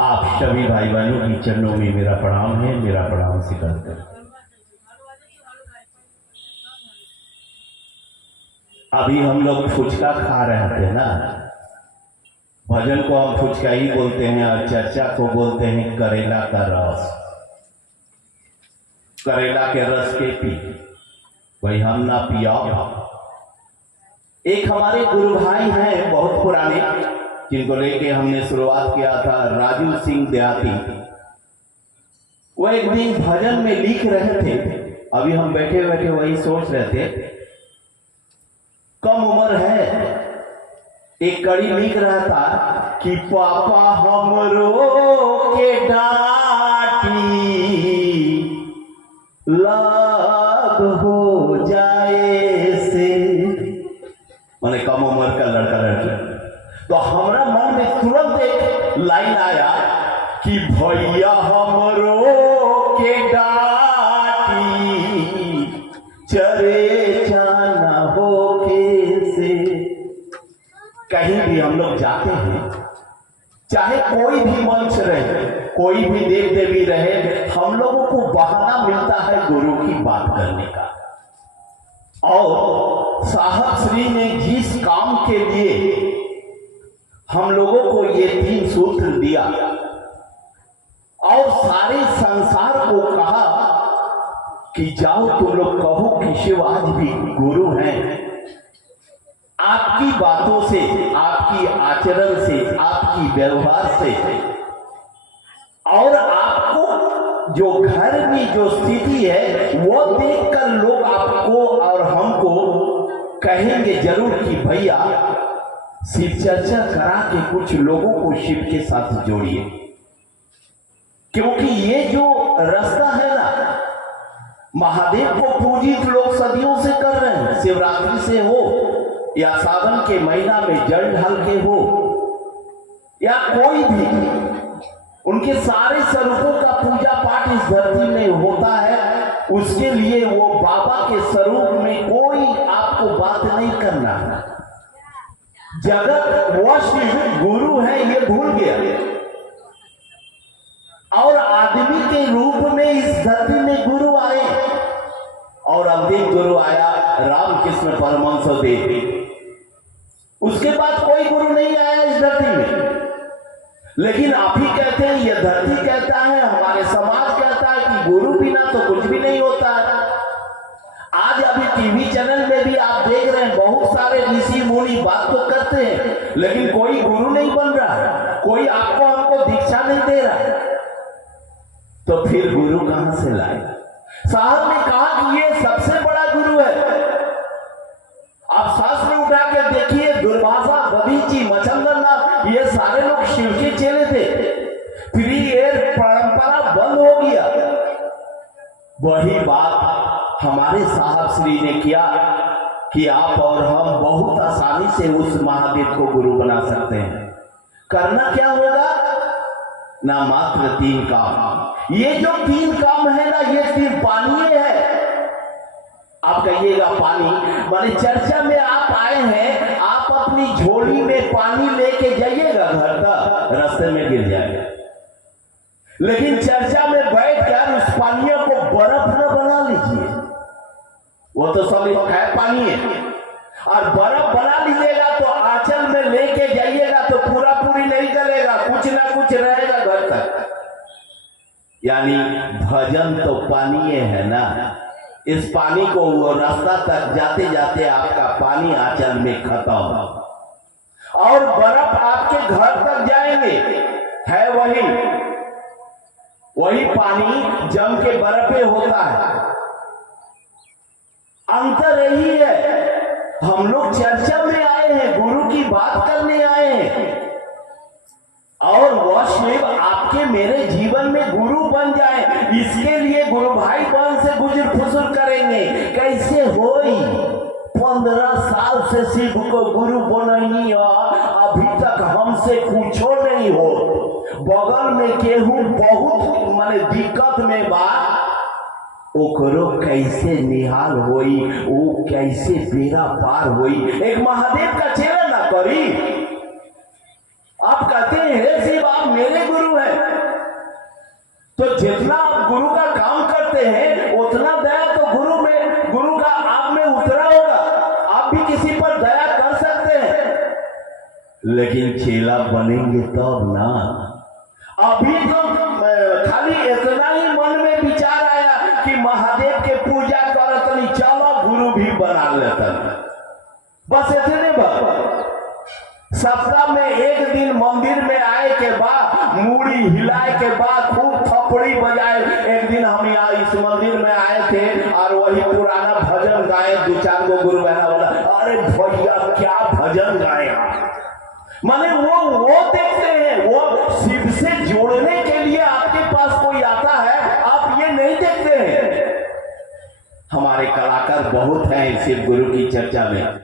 आप सभी भाई बहनों की चरणों में मेरा प्रणाम है, मेरा प्रणाम स्वीकार करें। अभी हम लोग फुचका खा रहे थे ना। भजन को हम फुचका ही बोलते हैं और चर्चा को बोलते हैं करेला का रस। करेला के रस के पी भाई हम ना पिया। एक हमारे गुरु भाई हैं बहुत पुराने, जिनको लेके हमने शुरुआत किया था, राजू सिंह देहाती। वो एक दिन भजन में लिख रहे थे। अभी हम बैठे बैठे वही सोच रहे थे, कम उम्र है, एक कड़ी लिख रहा था कि पापा हमरो के डांटी लाभ हो जाए से, माने कम उम्र का लड़का लड़की। तो हमारा मन में तुरंत एक लाइन आया कि भैया हमरो के डांटी चरे जाना हो कैसे। कहीं भी हम लोग जाते हैं, चाहे कोई भी मंच रहे, कोई भी देव देवी रहे, हम लोगों को बहाना मिलता है गुरु की बात करने का। और साहब श्री ने जिस काम के लिए हम लोगों को ये 3 सूत्र दिया और सारे संसार को कहा कि जाओ तुम लोग कहो कि शिव आज भी गुरु हैं। आपकी बातों से, आपकी आचरण से, आपकी व्यवहार से, और आपको जो घर में जो स्थिति है वो देखकर लोग आपको और हमको कहेंगे जरूर कि भैया शिव चर्चा करा के कुछ लोगों को शिव के साथ जोड़िए। क्योंकि ये जो रास्ता है ना, महादेव को पूजित लोग सदियों से कर रहे हैं। शिवरात्रि से हो या सावन के महीना में जल ढाल के हो या कोई भी, उनके सारे स्वरूपों का पूजा पाठ इस धरती में होता है। उसके लिए वो बाबा के स्वरूप में कोई आपको बात नहीं करना है। जगत वो शिव गुरु है ये भूल गया, और आदमी के रूप में इस धरती में गुरु आए, और अंतिम गुरु आया रामकृष्ण परमहंस देव। उसके बाद कोई गुरु नहीं आया इस धरती में। लेकिन आप ही कहते हैं, यह धरती कहता है, हमारे समाज कहता है कि गुरु बिना तो कुछ भी नहीं होता है। आज अभी टीवी चैनल में भी आप देख रहे हैं, बहुत सारे ऋषि मुनि बात तो करते हैं, लेकिन कोई गुरु नहीं बन रहा, कोई आपको हमको दीक्षा नहीं दे रहा। तो फिर गुरु कहां से लाए? साहब ने कहा कि ये सबसे बड़ा गुरु है। आप शास्त्र उठा के देखिए, दुर्वासा, दधीची, मच्छंदरनाथ, ये सारे लोग शिव के चेले थे। फिर ये परंपरा बंद हो गया। वही बात हमारे साहब श्री ने किया कि आप और हम बहुत आसानी से उस महादेव को गुरु बना सकते हैं। करना क्या होगा ना, मात्र 3 काम। ये जो 3 काम है ना, ये 3 पानी है। आप कहिएगा पानी माने चर्चा में आप आए हैं, आप अपनी झोली में पानी लेके जाइएगा घर तक, रास्ते में गिर जाएगा। लेकिन चर्चा में बैठकर उस पानियों को बर्फ न बना लीजिए, वो तो सब है पानी है। और बर्फ बना लीजिएगा तो आंचल में लेके जाइएगा तो पूरा पूरी नहीं चलेगा, कुछ ना कुछ रहेगा घर तक। यानी भजन तो पानी है ना, इस पानी को वो रास्ता तक जाते जाते आपका पानी आंचल में खत्म, और बर्फ आपके घर तक जाएंगे, है वही पानी जम के बर्फ पे होता है। अंतर यही है, हम लोग चर्चा में आए हैं, गुरु की बात करने आए हैं, और वह शिव आपके मेरे जीवन में गुरु बन जाए, इसके लिए गुरु भाई बहन से गुजर फुसुर करेंगे। कैसे होई? 15 साल से शिव को गुरु बननी, अभी तक हमसे कुछो नहीं हो। बगल में केहू बहुत माने दिक्कत में बा, ओकरो कैसे निहाल होई, वो कैसे बेड़ा पार होई। एक महादेव का चेला ना करी, आप कहते हैं हे शिव आप मेरे गुरु हैं, तो जितना आप गुरु का काम करते हैं उतना दया तो गुरु का आप में उतरा होगा, आप भी किसी पर दया कर सकते हैं, लेकिन चेला बनेंगे तब ना। अभी तो खाली इतना ही मन में विचार आया कि महादेव के पूजा करत नहीं, चलो गुरु भी बना लेता, बस इतने बात। सप्ताह में एक दिन मंदिर में आए के बाद मूड़ी हिलाए के बाद खूब थपड़ी बजाए। एक दिन हम यहाँ इस मंदिर में आए थे और वही पुराना भजन गाए, 2-4 गो गुरु बहना बोला अरे भैया क्या भजन गाए आप। माने वो देखते हैं, वो शिव से जोड़ने के लिए आपके पास कोई आता है, आप ये नहीं देखते हैं। हमारे कलाकार बहुत हैं शिव गुरु की चर्चा में।